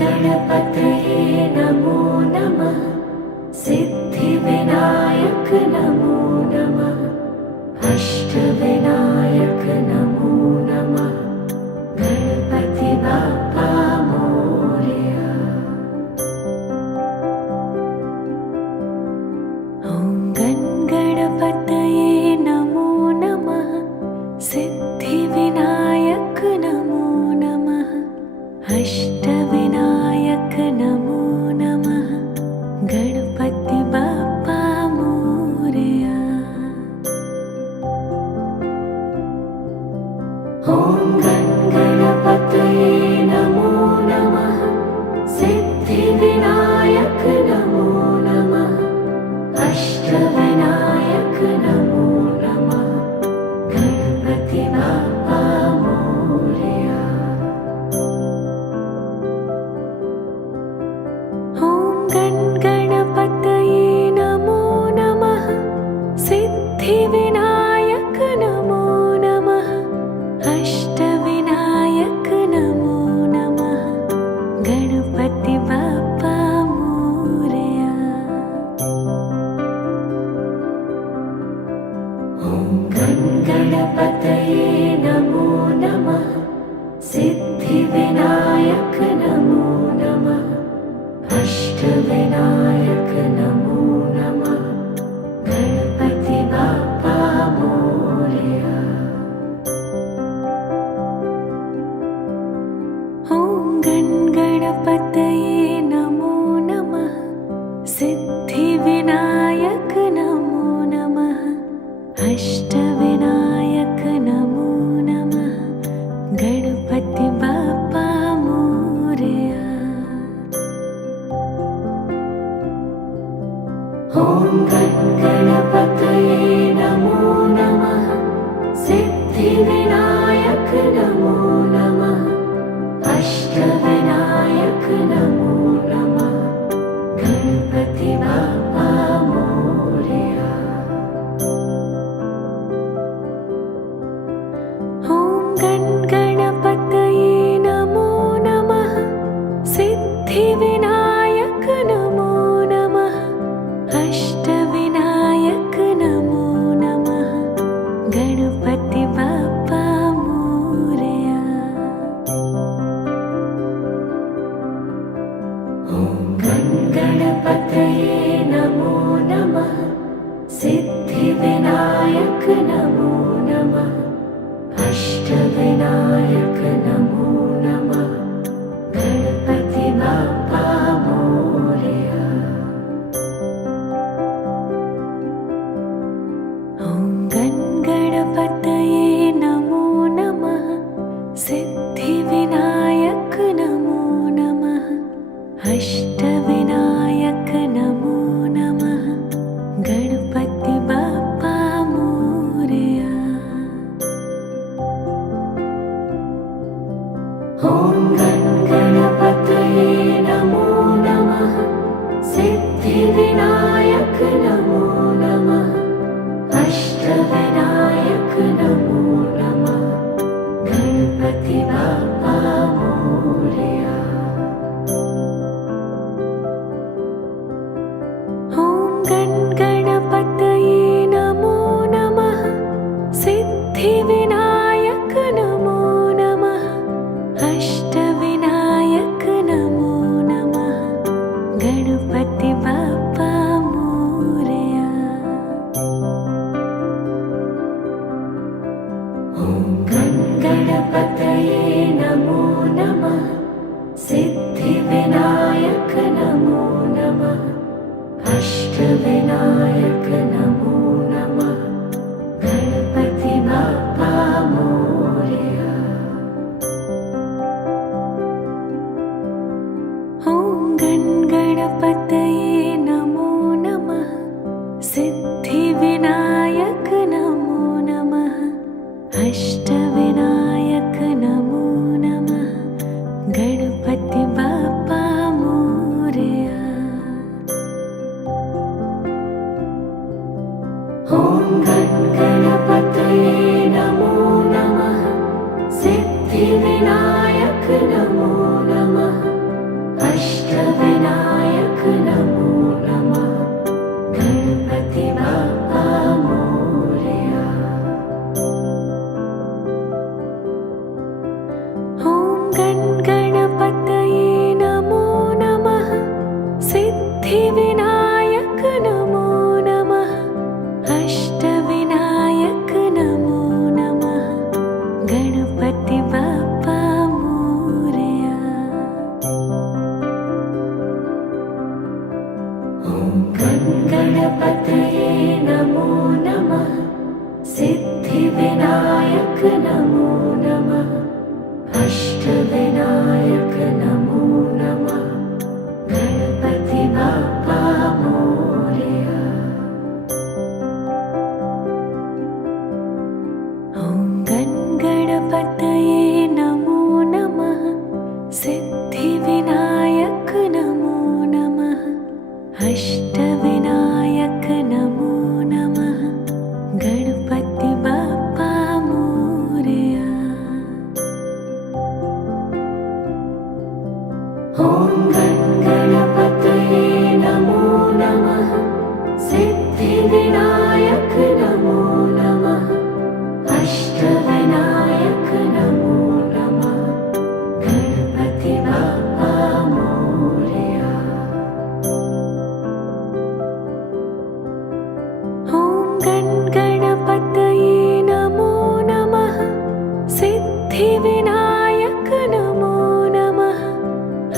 गणपतये नमो नमः। सिद्धिविनायक नमो नमः। अष्टविनायक नमो नमः। गणपति बाप्पा मोरया। ॐ गणपतये नमो नमः। सिद्धिविनायक नमो नमः। अष्टविनायक नमो नमः। गणपति बाप्पा मोरया। ॐ गणपतये नमो नमः। सिद्धिविनायक नमो नमः। अष्टविनायक नमो नमः। गणपति बाप्पा मोरया। ॐ गणपतये नमो नमः। सिद्धिविनायक नमो नमः। अष्टविनायक नमो नमः। गणपति बाप्पा मोरया। ॐ गणपतये नमो नमः। सिद्धिविनायक नमो नमः। अष्टविनायक नमो नमः। गणपति बाप्पा मोरया। ॐ गणपतये नमो नमः। सिद्धिविनायक नमो नमः। अष्टविनायक नमो नमः। गणपति बाप्पा मोरया। ॐ गणपतये नमो नमः। सिद्धिविनायक नमो नमः। अष्टविनायक नमो नमः। गणपति बाप्पा मोरया। ॐ गणपतये नमो नमः। सिद्धिविनायक नमो नमः। अष्टविनायक नमो नमः। गणपति बाप्पा मोरया। ॐ गणपतये नमो नमः। सिद्धिविनायक नमो नमः। अष्टविनायक नमो नमः। गणपति बाप्पा मोरया। ॐ गणपतये नमो नमः। सिद्धिविनायक नमो नमः। अष्टविनायक नमो नमः। गणपति बाप्पा मोरया। ॐ गणपतये नमो नमः सिद्धिविनायक नमो नमः अष्टविनायक नमो नमः गणपति बाप्पा मोरया। ॐ गणपतये नमो नमः सिद्धिविनायक नमो नमः अष्टविनायक नमो नमः गणपति बाप्पा मोरया। ॐ गणपतये नमो नमः सिद्धिविनायक नमो नमः अष्टविनायक नमो नमः गणपति बाप्पा मोरया। ॐ गणपतये नमो नमः सिद्धिविनायक नमो नमः अष्टविनायक नमो नमः गणपति बाप्पा मोरया। ॐ गणपतये नमो नमः सिद्धिविनायक नमो नमः अष्टविनायक नमो नमः गणपति बाप्पा मोरया। ॐ गणपतये नमो नमः सिद्धिविनायक नमो नमः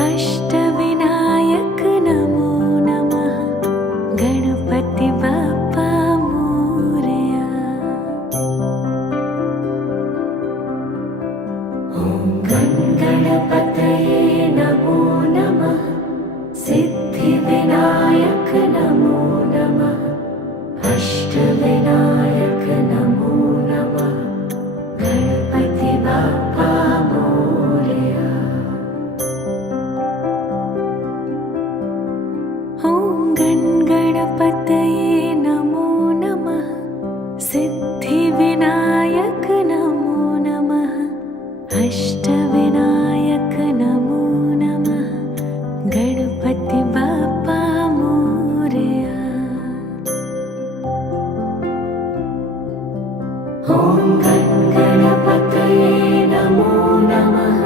अष्टविनायक नमो नमः गणपति बाप्पा मोरया। ॐ गणपतये नमो नमः सिद्धिविनायक नमो नमः अष्टविनायक नमो नमः गणपति बाप्पा मोरया। ॐ गणपतये नमो नमः सिद्धिविनायक नमो नमः अष्टविनायक नमो नमः गणपति बाप्पा मोरया। ॐ गणपतये नमो नमः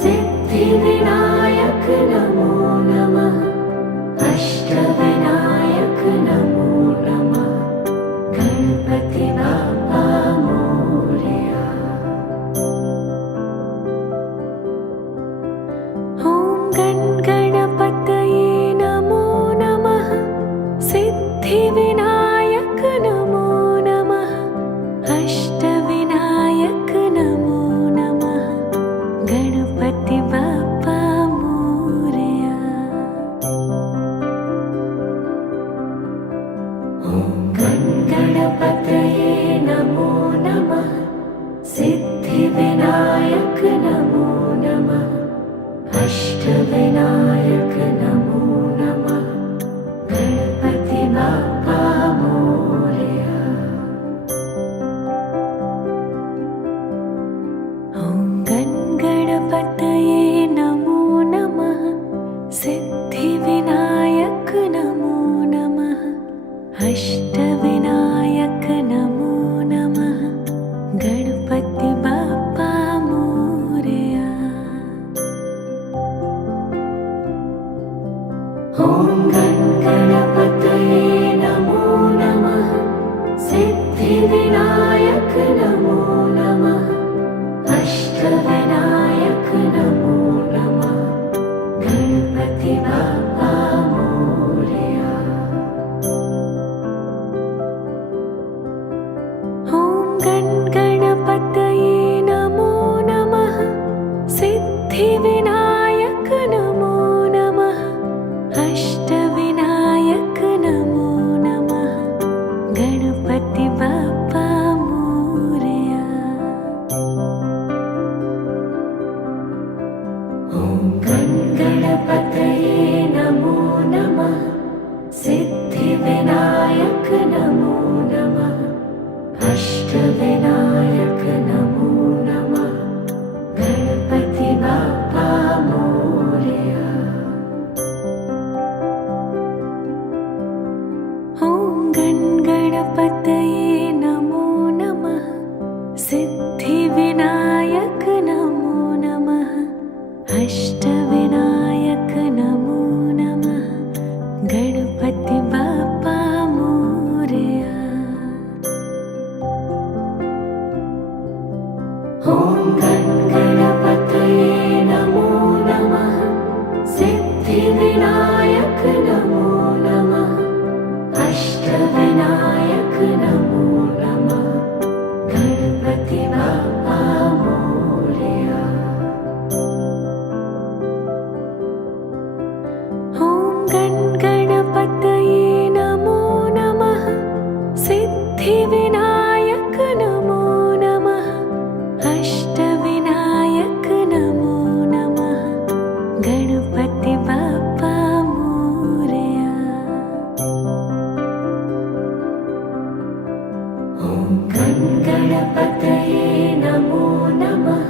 सिद्धिविनायक नमो नमः अष्टविनायक नमो नमः गणपति बाप्पा मोरया। ॐ गणपतये नमो नमः सिद्धिविनायक नमो नमः अष्टविनायक नमो नमः गणपति बाप्पा मोरया। ॐ गणपतये नमो नमः सिद्धिविनायक नमो नमः अष्टविनायक नमो नमः गणपति बाप्पा मोरया। ॐ गणपतये नमो नमः सिद्धिविनायक नमो नमः अष्टविनायक नमो नमः गणपति बाप्पा मोरया। ॐ गणपतये नमो नमः सिद्धिविनायक नमो नमः अष्टविनायक नमो नमः गणपति बाप्पा मोरया। गणपतये नमो नमः सिद्धिविनायक नमो नमः अष्टविनायक नमो नमः गणपति बाप्पा मोरया। ॐ गणपतये नमो नमः सिद्धिविनायक नमो नमः अष्टविनायक नमो नमः गणपति बाप्पा मोरया। ॐ गणपतये नमो नमः सिद्धिविनायक नमो नमः अष्टविनायक नमो नमः गणपति बाप्पा मोरया। ॐ गणपतये नमो नमः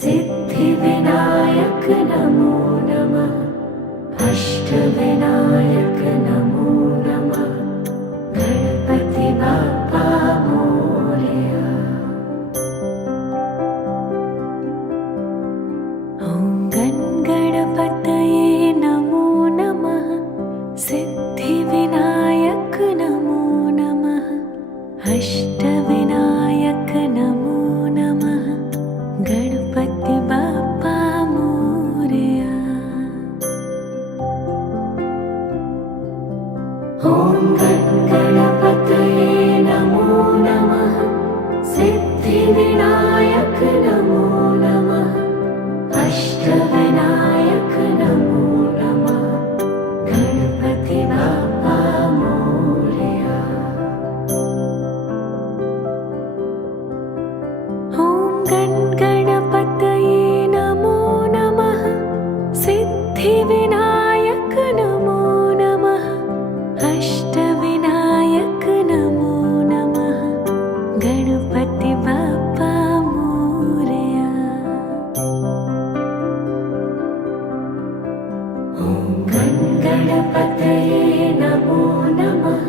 सिद्धिविनायक नमो नमः अष्टविनायक नमो नमः गणपति बाप्पा मोरया। ॐ गणपतये नमो नमः सिद्धिविनायक नमो नमः अष्टविनायक नमो नमः गणपति बाप्पा मोरया। ॐ गणपतये नमो नमः सिद्धिविनायक नमो नमः अष्टविनायक नमो नमः गणपति बाप्पा मोरया। ॐ गणपतये नमो नमः सिद्धिविनायक नमो नमः अष्टविनायक नमो नमः गणपति बाप्पा मोरया। ॐ गणपतये नमो नमः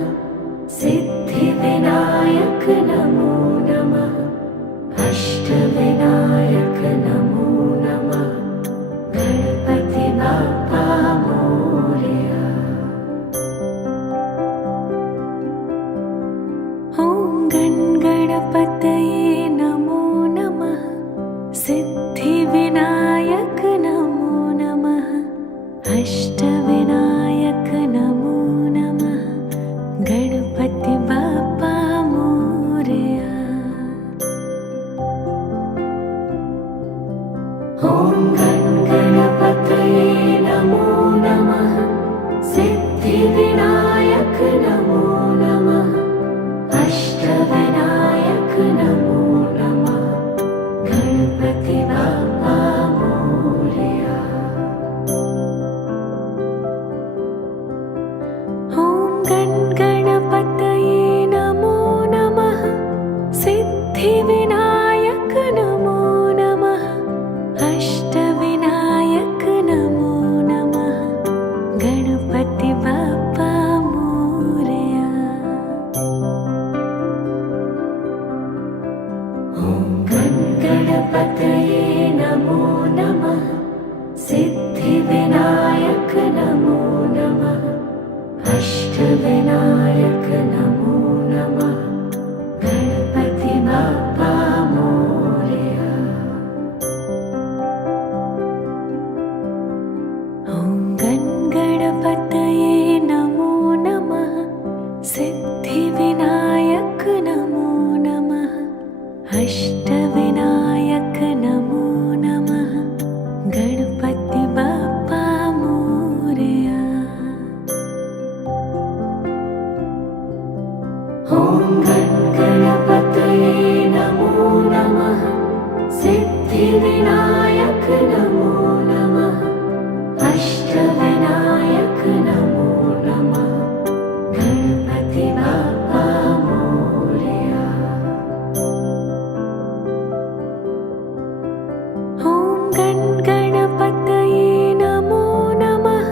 सिद्धिविनायक नमो नमः अष्टविनायक नमो नमः गणपति बाप्पा मोरया। ॐ गणपतये नमो नमः सिद्धिविनायक नमो नमः अष्टविनायक नमो नमः गणपति बाप्पा मोरया। ॐ गणपतये नमो नमः सिद्धिविनायक नमो नमः अष्टविनायक नमो नमः गणपति बाप्पा मोरया। ॐ गणपतये नमो नमः सिद्धिविनायक नमो नमः अष्टविनायक नमो नमः गणपति बाप्पा मोरया। ॐ गणपतये नमो नमः सिद्धिविनायक नमो नमः अष्टविनायक नमो नमः गणपति बाप्पा मोरया। ॐ गणपतये नमो नमः सिद्धिविनायक नमो नमः अष्टविनायक नमो नमः गणपति बाप्पा मोरया। ॐ गणपतये नमो नमः सिद्धिविनायक नमो नमः अष्टविनायक नमो नमः गणपति बाप्पा मोरया। ॐ गणपतये नमो नमः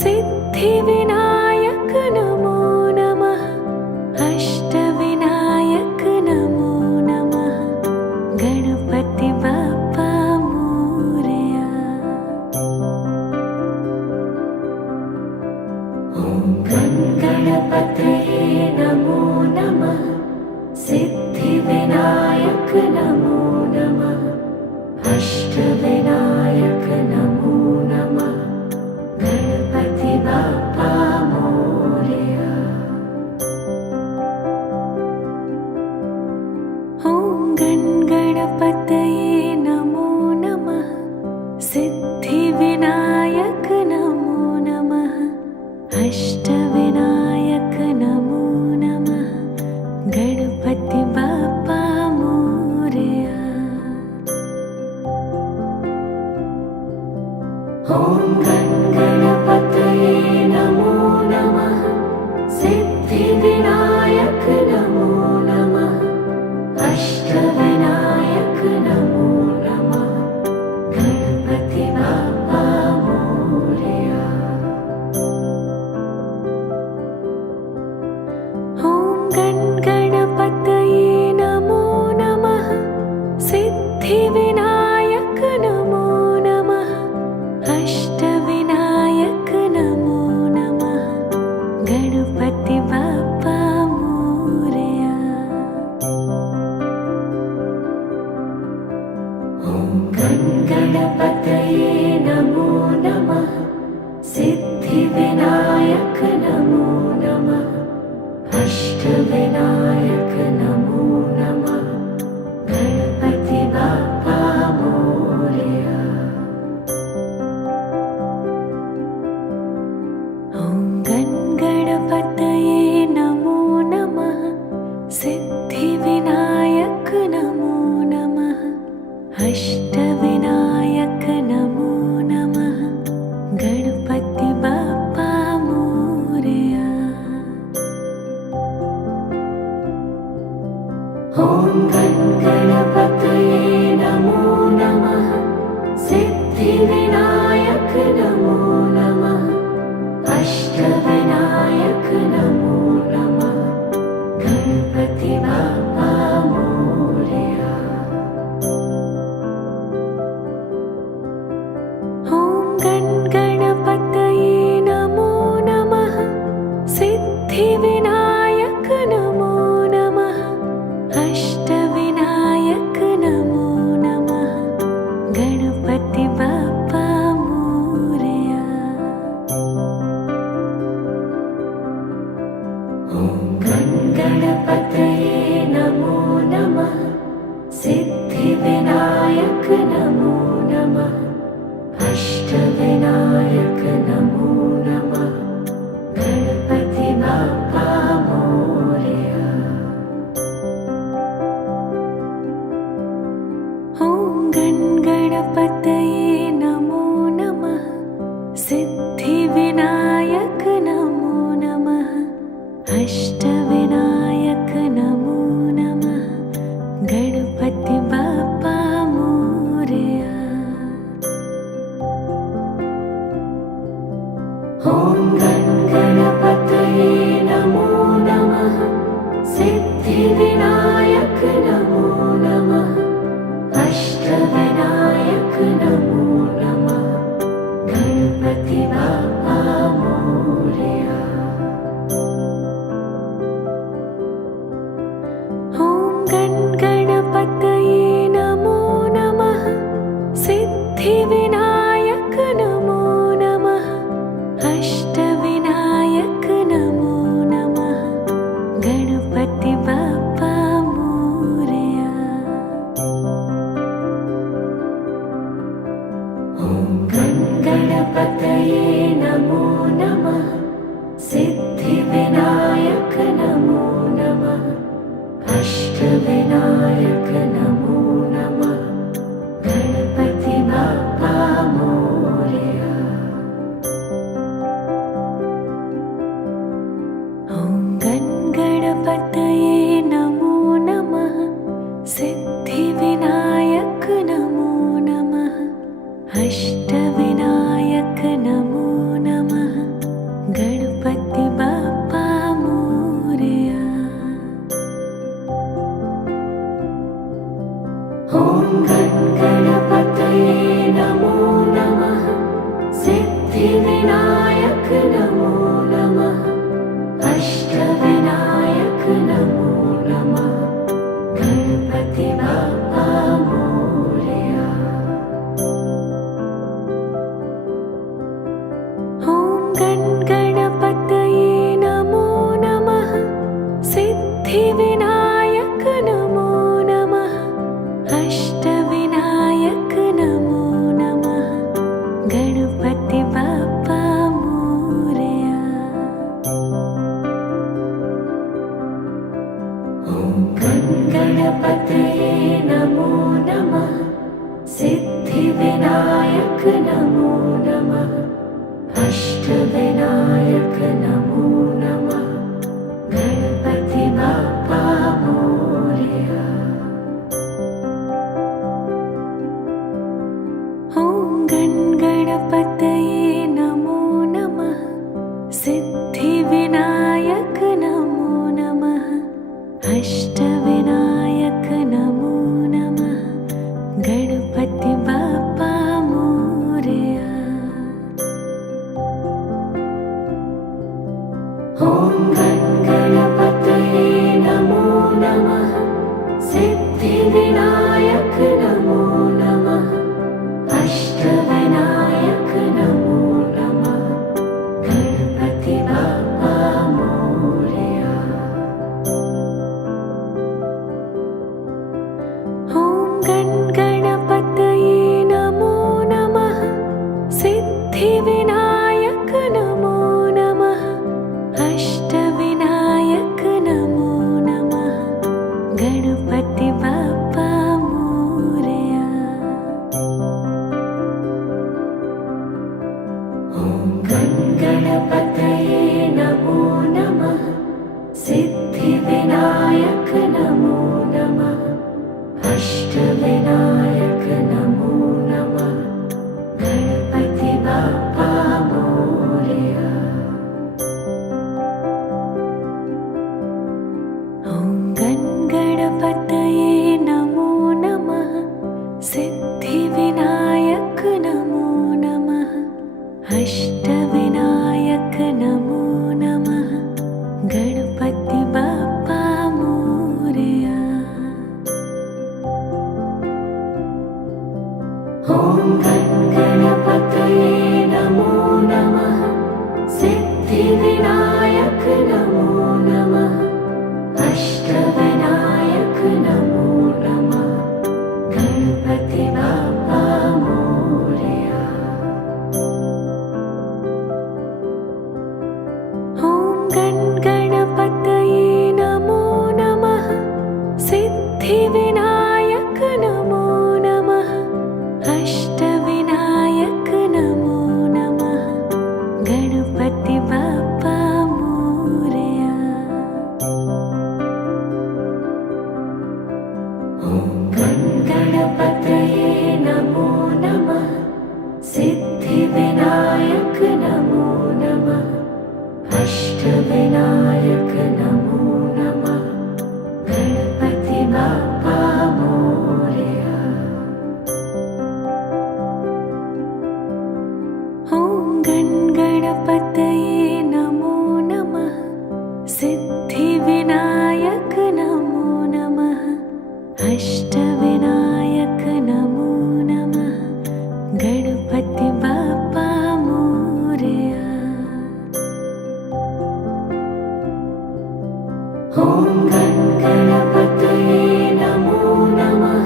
सिद्धिविनायक नमो नमः अष्टविनायक सिद्धिविनायक नमो नमः अष्टविनायक नमो नमः गणपति बाप्पा मोरया। ॐ गणपतये नमो नमः सिद्धिविनायक नमो नमः अष्टविनायक नमो नमः गणपति बाप्पा मोरया। ॐ गणपतये नमो नमः सिद्धिविनायक नमो नमः अष्टविनायक नमो नमः गणपति बाप्पा मोरया। ॐ गणपतये नमो नमः सिद्धिविनायक नमो नमः अष्टविनायक नमो नमः गणपति बाप्पा मोरया। ॐ गणपतये नमो नमः सिद्धिविनायक नमो नमः अष्टविनायक नमो नमः गणपति बाप्पा मोरया। ॐ गणपतये नमो नमः सिद्धिविनायक नमो नमः अष्टविनायक नमो नमः गणपति बाप्पा मोरया। ॐ गणपतये नमो नमः सिद्धिविनायक नमो नमः अष्टविनायक नमो नमः गणपति बाप्पा मोरया। ॐ गणपतये नमो नमः सिद्धिविनायक नमो नमः अष्टविनायक नमो नमः गणपति बाप्पा मोरया। ॐ गणपतये नमो नमः सिद्धिविनायक नमो नमः अष्टविनायक नमो नमः गणपति बाप्पा मोरया। ॐ गणपतये नमो नमः सिद्धिविनायक नमो नमः अष्टविनायक नमो नमः गणपति बाप्पा मोरया। ॐ गणपतये नमो नमः सिद्धिविनायक नमो नमः अष्टविनायक नमो नमः गणपति बाप्पा मोरया। ॐ गणपतये नमो नमः सिद्धिविनायक नमो नमः अष्टविनायक नमो नमः गणपति बाप्पा मोरया। ॐ गणपतये नमो नमः सिद्धिविनायक नमो नमः अष्टविनायक नमो नमः गणपति बाप्पा मोरया। ॐ गणपतये नमो नमः सिद्धिविनायक नमो नमः अष्टविनायक नमो नमः गणपति बाप्पा मोरया। ॐ गणपतये नमो नमः सिद्धिविनायक नमो नमः अष्टविनायक नमो नमः अष्टविनायक नमो नमः गणपति बाप्पा मोरया। ॐ गणपतये नमो नमः सिद्धिविनायक नमो नमः अष्टविनायक नमो नमः गणपति बाप्पा मोरया। ॐ गणपतये नमो नमः सिद्धिविनायक नमो नमः अष्टविनायक नमो नमः गणपति बाप्पा मोरया। ॐ गणपतये नमो नमः सिद्धिविनायक नमो नमः अष्टविनायक नमो नमः गणपति बाप्पा मोरया। ॐ गणपतये नमो नमः सिद्धिविनायक नमो नमः अष्टविनायक नमो नमः गणपति बाप्पा मोरया। ॐ गणपतये नमो नमः सिद्धिविनायक नमो नमः अष्टविनायक नमो नमः गणपति बाप्पा मोरया। ॐ गणपतये नमो नमः सिद्धिविनायक नमो नमः अष्टविनायक नमो नमः गणपति बाप्पा मोरया। ॐ गणपतये नमो नमः सिद्धिविनायक नमो नमः अष्टविनायक नमो नमः गणपति बाप्पा मोरया। ॐ गणपतये नमो नमः सिद्धिविनायक नमो नमः अष्टविनायक नमो नमः गणपति बाप्पा मोरया। ॐ गणपतये नमो नमः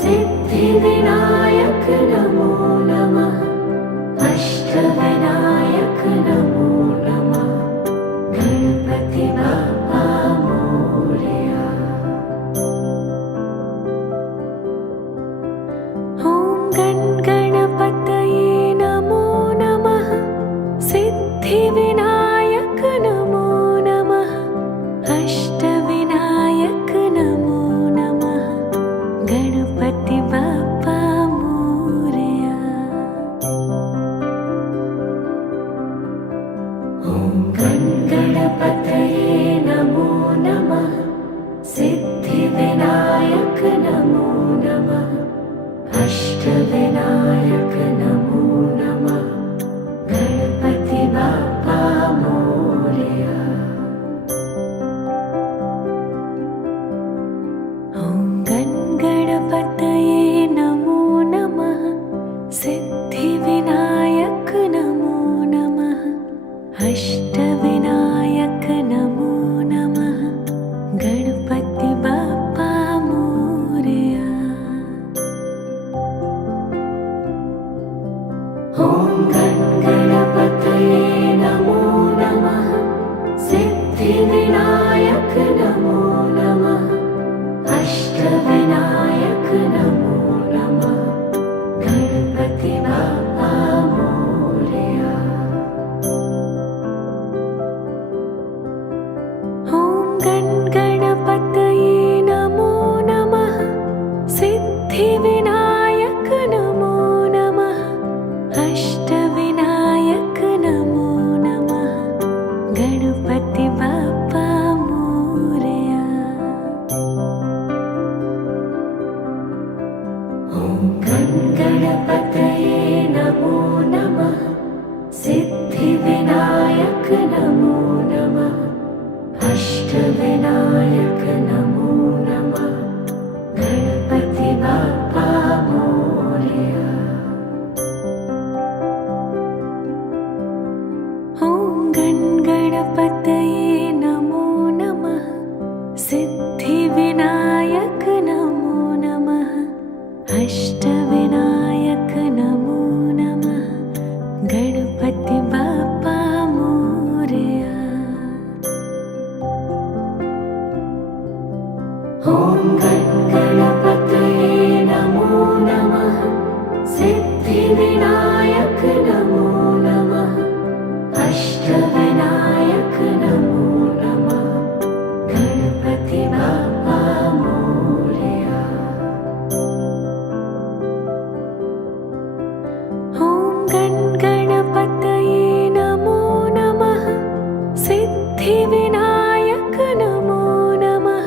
सिद्धिविनायक नमो नमः अष्टविनायक नमो नमः गणपति बाप्पा मोरया। ॐ गणपतये नमो नमः सिद्धिविनायक नमो नमः अष्टविनायक नमो नमः गणपति बाप्पा मोरया। ॐ गणपतये नमो नमः सिद्धिविनायक नमो नमः अष्टविनायक नमो नमः गणपति बाप्पा मोरया। ॐ गणपतये नमो नमः सिद्धिविनायक नमो नमः अष्टविनायक नमो नमः गणपति बाप्पा मोरया। ॐ गणपतये नमो नमः सिद्धिविनायक नमो नमः अष्टविनायक नमो नमः गणपति बाप्पा मोरया। ॐ गणपतये नमो नमः सिद्धिविनायक नमो नमः अष्टविनायक नमो नमः गणपति बाप्पा मोरया। ॐ गणपतये नमो नमः सिद्धिविनायक नमो नमः अष्टविनायक नमो नमः गणपति बाप्पा मोरया। ॐ गणपतये नमो नमः सिद्धिविनायक नमो नमः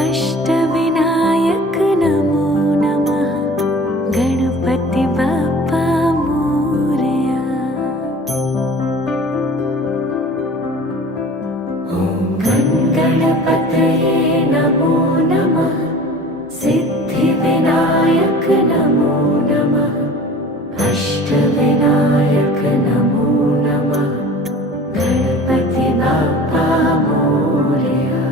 अष्टविनायक नमो नमः गणपति बाप्पा मोरया। ॐ गणपतये नमो नमः सिद्धिविनायक नमो नमः अष्टविनायक नमो नमः गणपति बाप्पा मोरया।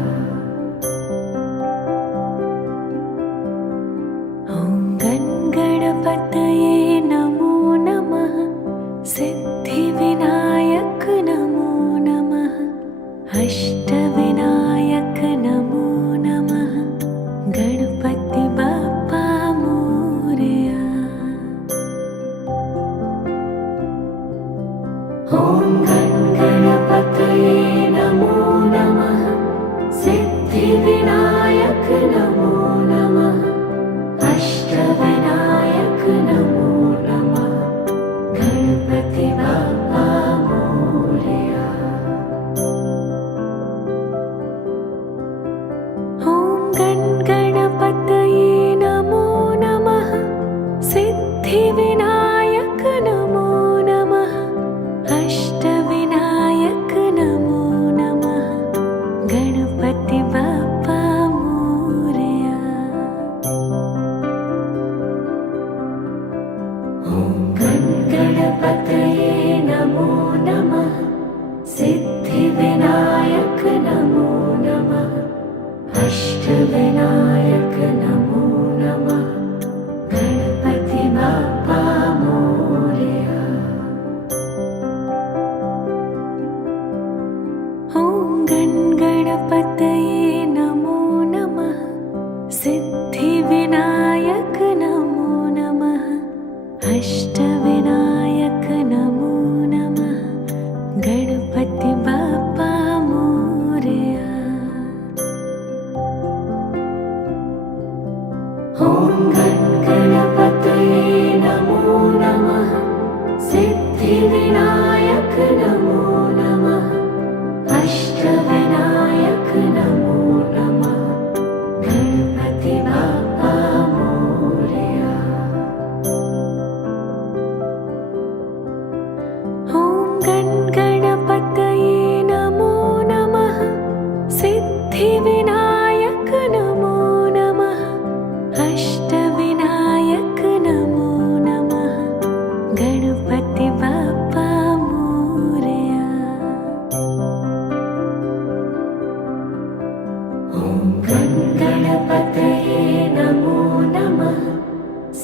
ॐ गणपतये नमो नमः सिद्धिविनायक नमो नमः अष्टविनायक नमो नमः गणपति बाप्पा मोरया। ॐ गणपतये नमो नमः सिद्धिविनायक नमो नमः अष्टविनायक नमो नमः गणपति बाप्पा मोरया। ॐ गणपतये नमो नमः सिद्धिविनायक नमो नमः अष्टविनायक नमो नमः गणपति बाप्पा मोरया। ॐ गणपतये नमो नमः सिद्धिविनायक नमो नमः अष्टविनायक नमो नमः गणपति बाप्पा मोरया। ॐ गणपतये नमो नमः सिद्धिविनायक नमो नमः अष्टविनायक नमो नमः गणपति बाप्पा मोरया। ॐ गणपतये नमो नमः सिद्धिविनायक नमो नमः अष्टविनायक नमो नमः गणपति बाप्पा मोरया। ॐ गणपतये नमो नमः सिद्धिविनायक नमो नमः अष्टविनायक नमो नमः गणपति बाप्पा मोरया। ॐ गणपतये नमो नमः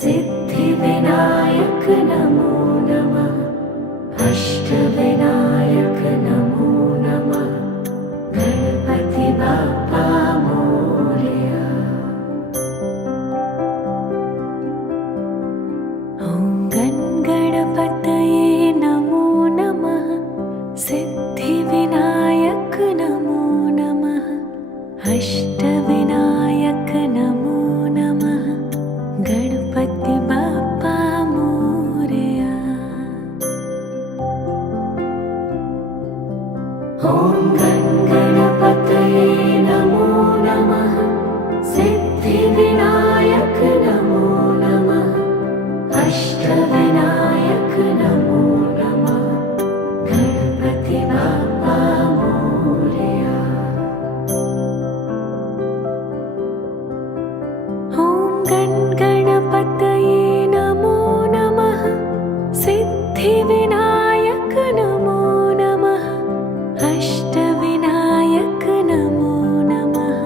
सिद्धिविनायक नमो नमः अष्टविनायक नमो नमः गणपति बाप्पा मोरया। ॐ गणपतये नमो नमः सिद्धिविनायक नमो नमः अष्टविनायक नमो नमः गणपति बाप्पा मोरया। ॐ गणपतये नमो नमः सिद्धिविनायक नमो नमः अष्टविनायक नमो नमः गणपति बाप्पा मोरया। ॐ गणपतये नमो नमः सिद्धिविनायक नमो नमः अष्टविनायक नमो नमः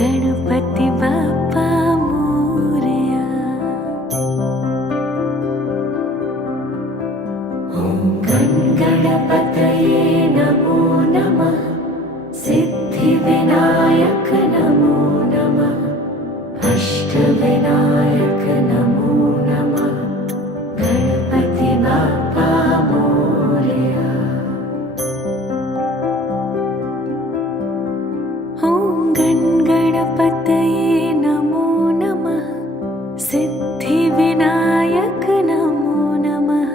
गणपति बाप्पा मोरया। ॐ गणपतये नमो नमः सिद्धिविनायक नमो नमः ॐ गणपतये नमो नमः सिद्धिविनायक नमो नमः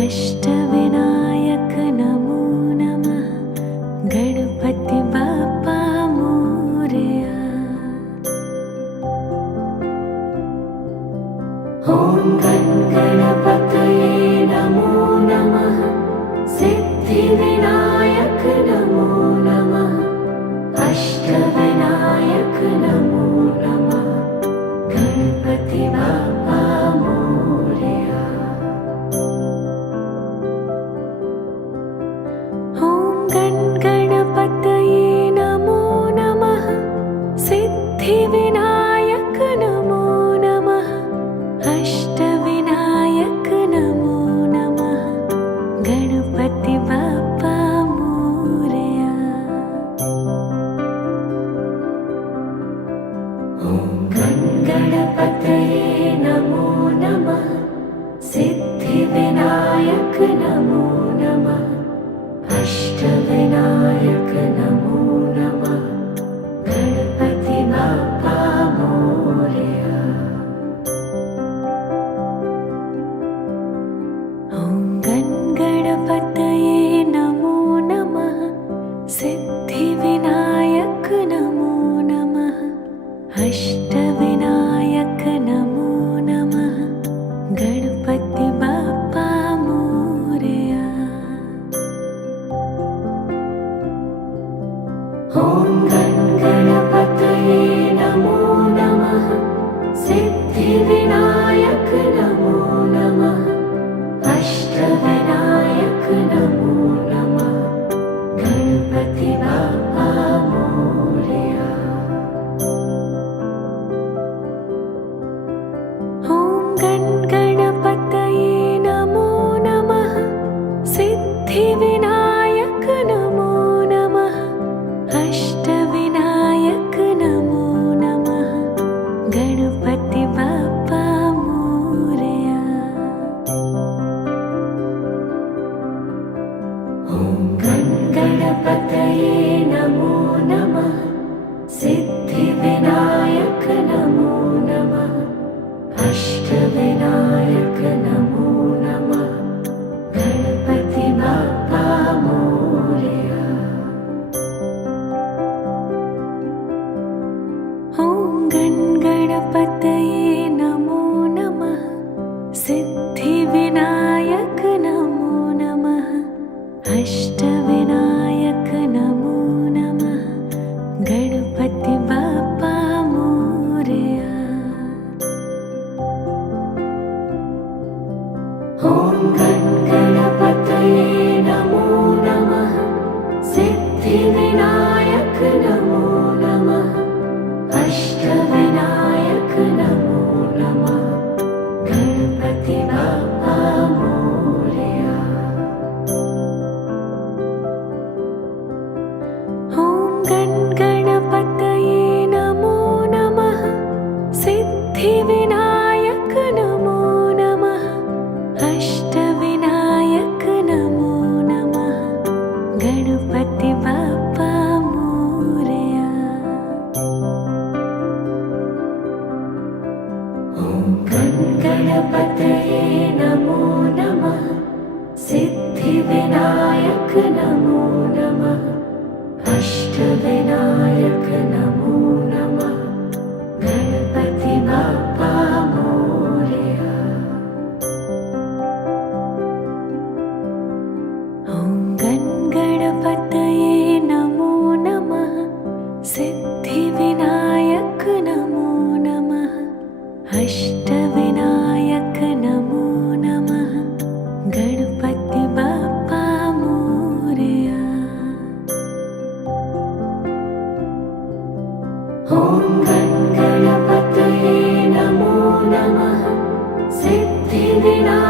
अष्टविनायक नमो नमः गणपति बाप्पा मोरया। ॐ गणपतये नमो नमः सिद्धिविनायक नमो नमः अष्टविनायक नमो नमः गणपति बाप्पा मोरया। ॐ गणपतये नमो नमः सिद्धिविनायक नमो नमः अष्टविनायक नमो नमः गणपति बाप्पा मोरया। ॐ गणपतये नमो नमः सिद्धिविनायक नमो नमः अष्टविनायक नमो नमः गणपति बाप्पा मोरया। ॐ गणपतये नमो नमः सिद्धिविनायक नमो नमः अष्टविनायक नमो नमः गणपति बाप्पा मोरया। ॐ गणपतये नमो नमः सिद्धिविनायक नमो नमः अष्टविनायक नमो नमः गणपति बाप्पा मोरया। ॐ गणपतये नमो नमः सिद्धिविनायक नमो नमः अष्टविनायक नमो नमः गणपति बाप्पा मोरया। ॐ गणपतये नमो नमः सिद्धिविनायक नमो नमः अष्टविनायक नमो नमः गणपति बाप्पा मोरया। ॐ गणपतये नमो नमः सिद्धिविनायक नमो नमः अष्टविनायक नमो नमः गणपति बाप्पा मोरया। ॐ गणपतये नमो नमः सिद्धिविनायक नमो नमः अष्टविनायक नमो नमः गणपति बाप्पा मोरया। ॐ गणपतये नमो नमः सिद्धिविनायक नमो नमः अष्टविनायक नमो नमः गणपति बाप्पा मोरया। ॐ गणपतये नमो नमः सिद्धिविनायक नमो नमः अष्टविनायक नमो नमः गणपति बाप्पा मोरया। ॐ गणपतये नमो नमः सिद्धिविनायक नमो नमः अष्टविनायक नमो नमः गणपति बाप्पा मोरया। ॐ गणपतये नमो नमः सिद्धिविनायक